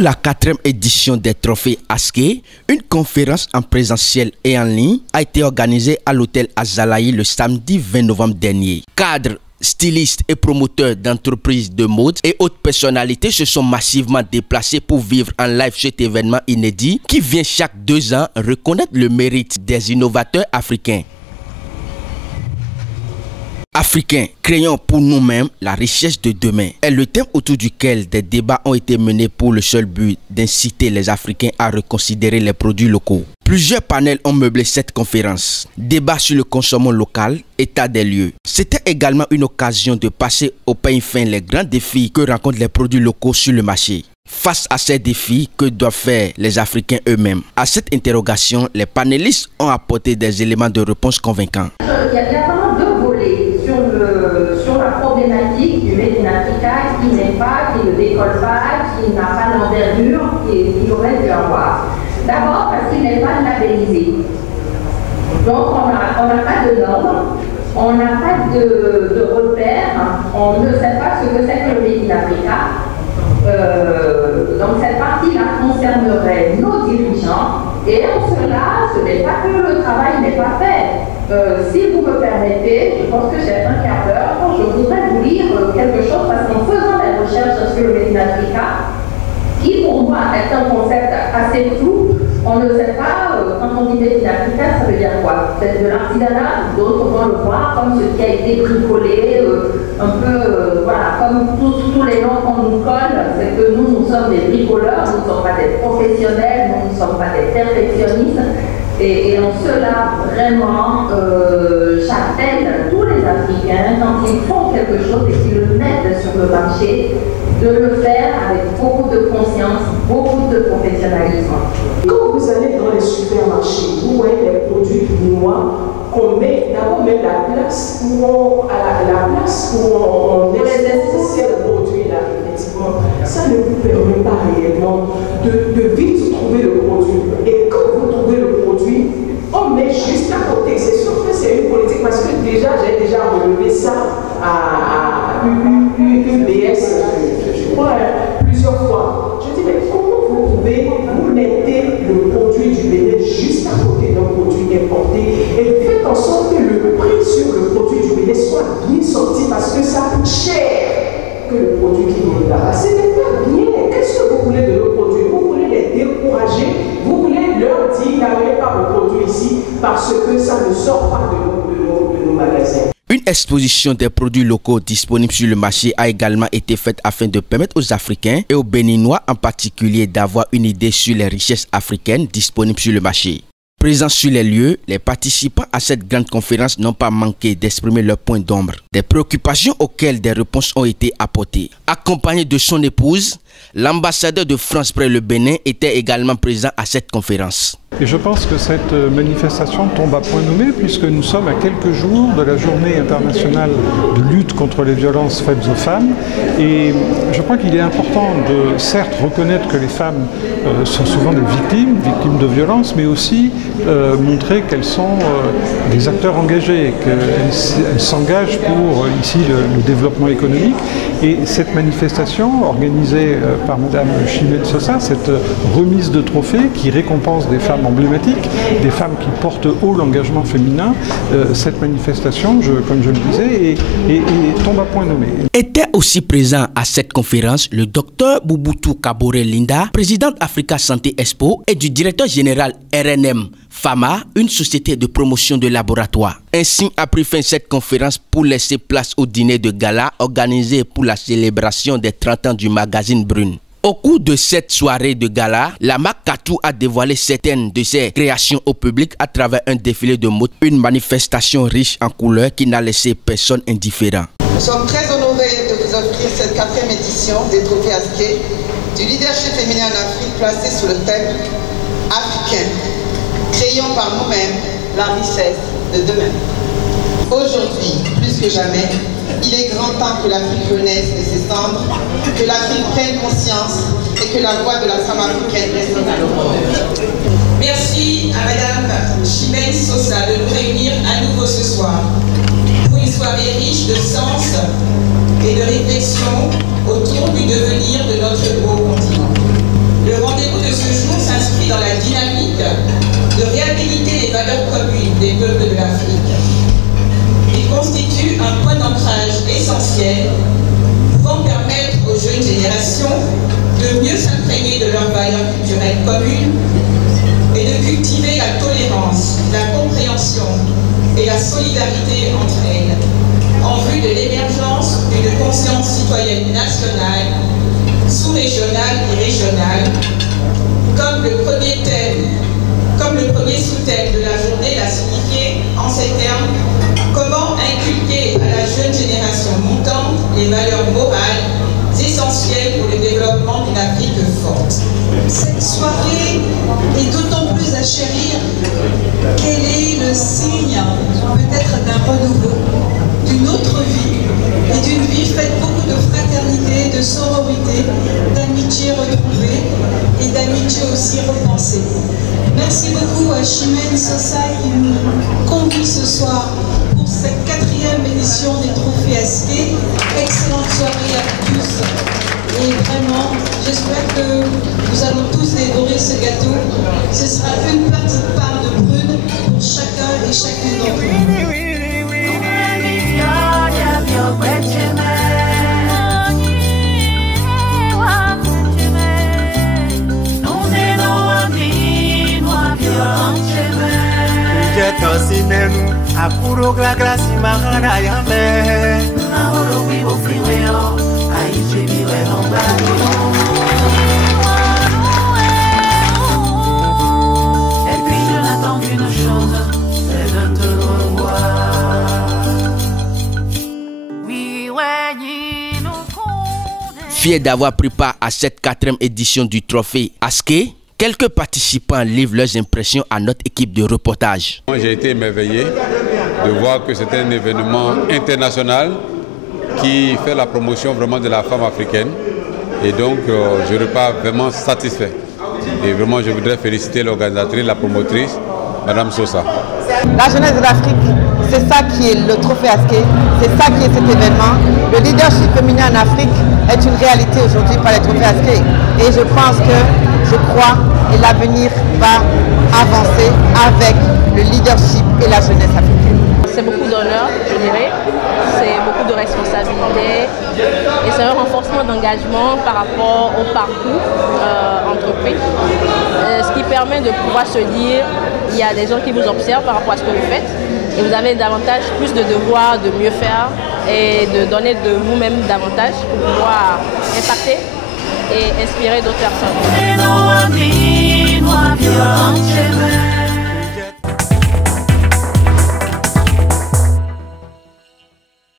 la 4e édition des trophées Aské, une conférence en présentiel et en ligne a été organisée à l'hôtel Azalaï le samedi 20 novembre dernier. Cadres, stylistes et promoteurs d'entreprises de mode et autres personnalités se sont massivement déplacés pour vivre en live cet événement inédit qui vient chaque 2 ans reconnaître le mérite des innovateurs africains. Africains, créons pour nous-mêmes la richesse de demain est le thème autour duquel des débats ont été menés pour le seul but d'inciter les Africains à reconsidérer les produits locaux. Plusieurs panels ont meublé cette conférence. Débat sur le consommation local, état des lieux. C'était également une occasion de passer au peigne fin les grands défis que rencontrent les produits locaux sur le marché. Face à ces défis, que doivent faire les Africains eux-mêmes? À cette interrogation, les panélistes ont apporté des éléments de réponse convaincants. Il y a vraiment 2 volets sur la problématique du Made in Africa qui ne décolle pas, qui n'a pas l'envergure qu'il aurait dû avoir. D'abord parce qu'il n'est pas labellisé. Donc on n'a pas de normes, on n'a pas de repères, on ne sait pas ce que c'est que le Made in Africa. Donc cette partie-là concernerait nos dirigeants et en cela, ce n'est pas que le travail n'est pas fait. Si vous me permettez, je pense que j'ai un quart d'heure, je voudrais vous lire quelque chose parce qu'en faisant des recherches sur le Made in Africa, qui pour moi est un concept assez flou, on ne sait pas, quand on dit Made in Africa, ça veut dire quoi? C'est de l'artisanat, d'autres vont le voir comme ce qui a été bricolé, un peu, voilà, comme tous les noms qu'on nous colle, c'est que nous sommes des bricoleurs, nous ne sommes pas des professionnels, nous ne sommes pas des perfectionnistes, et en cela, vraiment, j'appelle tous les Africains, quand ils font quelque chose et qu'ils le mettent sur le marché, de le faire avec beaucoup de conscience, beaucoup de professionnalisme. Quand vous allez dans les supermarchés, vous voyez les produits chinois qu'on met d'abord même la place où on expose ces produits-là, effectivement, ça ne vous permet pas réellement de vite trouver le produit. Et quand vous trouvez le produit, on met juste à côté. C'est sûr que c'est une politique parce que déjà, j'ai déjà relevé ça à UBS, je crois, plusieurs fois. Je dis, mais comment vous pouvez vous mettez le produit du Bénin juste à côté d'un produit importé et faites en sorte que le prix sur le produit du Bénin soit bien sorti parce que ça coûte cher que le produit qui vient là-bas. Ce n'est pas bien. Qu'est-ce que vous voulez de nos produits? Vous voulez les décourager? Vous voulez leur dire n'allez pas vos produits ici parce que ça ne sort pas de nos magasins. Une exposition des produits locaux disponibles sur le marché a également été faite afin de permettre aux Africains et aux Béninois en particulier d'avoir une idée sur les richesses africaines disponibles sur le marché. Présents sur les lieux, les participants à cette grande conférence n'ont pas manqué d'exprimer leurs points d'ombre, des préoccupations auxquelles des réponses ont été apportées. Accompagné de son épouse, l'ambassadeur de France près le Bénin était également présent à cette conférence. Et je pense que cette manifestation tombe à point nommé puisque nous sommes à quelques jours de la journée internationale de lutte contre les violences faites aux femmes. Et je crois qu'il est important de certes reconnaître que les femmes sont souvent des victimes de violences, mais aussi montrer qu'elles sont des acteurs engagés, qu'elles s'engagent pour ici le développement économique. Et cette manifestation organisée par Mme Chimène Sosa, cette remise de trophées qui récompense des femmes emblématiques, des femmes qui portent haut l'engagement féminin, cette manifestation, comme je le disais, tombe à point nommé. Était aussi présent à cette conférence le docteur Bouboutou Kabore Linda, président Africa Santé Expo et du directeur général RNM Pharma, une société de promotion de laboratoire. Ainsi a pris fin cette conférence pour laisser place au dîner de gala organisé pour la célébration des 30 ans du magazine Brune. Au cours de cette soirée de gala, la marque Katou a dévoilé certaines de ses créations au public à travers un défilé de mode, une manifestation riche en couleurs qui n'a laissé personne indifférent. Nous sommes très honorés de vous offrir cette 4e édition des trophées Aské du leadership féminin en Afrique placé sous le thème africain. Créons par nous-mêmes la richesse de demain. Aujourd'hui, plus que jamais, il est grand temps que l'Afrique renaisse de ses cendres, que l'Afrique prenne conscience et que la voix de la femme africaine résonne à l'aurore. Merci à Madame Chimène Sosa de nous réunir à nouveau ce soir pour une soirée riche de sens et de réflexion autour du devenir de notre beau continent. conscience citoyenne nationale, sous-régionale et régionale, comme le premier sous-thème de la journée l'a signifié en ces termes: comment inculquer à la jeune génération montante les valeurs morales essentielles pour le développement d'une Afrique forte. Cette soirée est d'autant plus à chérir qu'elle est le signe peut-être d'un renouveau, d'une autre vie, et d'une vie faite beaucoup de fraternité, de sororité, d'amitié retrouvée et d'amitié aussi repensée. Merci beaucoup à Chimène Sosa qui nous convie ce soir pour cette 4e édition des Trophées Askey. Excellente soirée à tous. Et vraiment, j'espère que nous allons tous dévorer ce gâteau. Ce sera une petite part de prune pour chacun et chacune d'entre nous. Et puis je n'attends qu'une chose, c'est de te revoir. Fier d'avoir pris part à cette 4e édition du Trophée Askey, quelques participants livrent leurs impressions à notre équipe de reportage. J'ai été émerveillé de voir que c'est un événement international qui fait la promotion vraiment de la femme africaine. Et donc, je repars vraiment satisfait. Et vraiment, je voudrais féliciter l'organisatrice, la promotrice, Madame Sosa. La jeunesse de l'Afrique, c'est ça qui est le Trophée Askey, c'est ça qui est cet événement. Le leadership féminin en Afrique est une réalité aujourd'hui par les Trophées Askey. Et je pense que, je crois, et l'avenir va avancer avec le leadership et la jeunesse africaine. C'est beaucoup d'honneur, je dirais, c'est beaucoup de responsabilité et c'est un renforcement d'engagement par rapport au parcours entrepris. Ce qui permet de pouvoir se dire, il y a des gens qui vous observent par rapport à ce que vous faites et vous avez davantage plus de devoirs de mieux faire et de donner de vous-même davantage pour pouvoir impacter et inspirer d'autres personnes.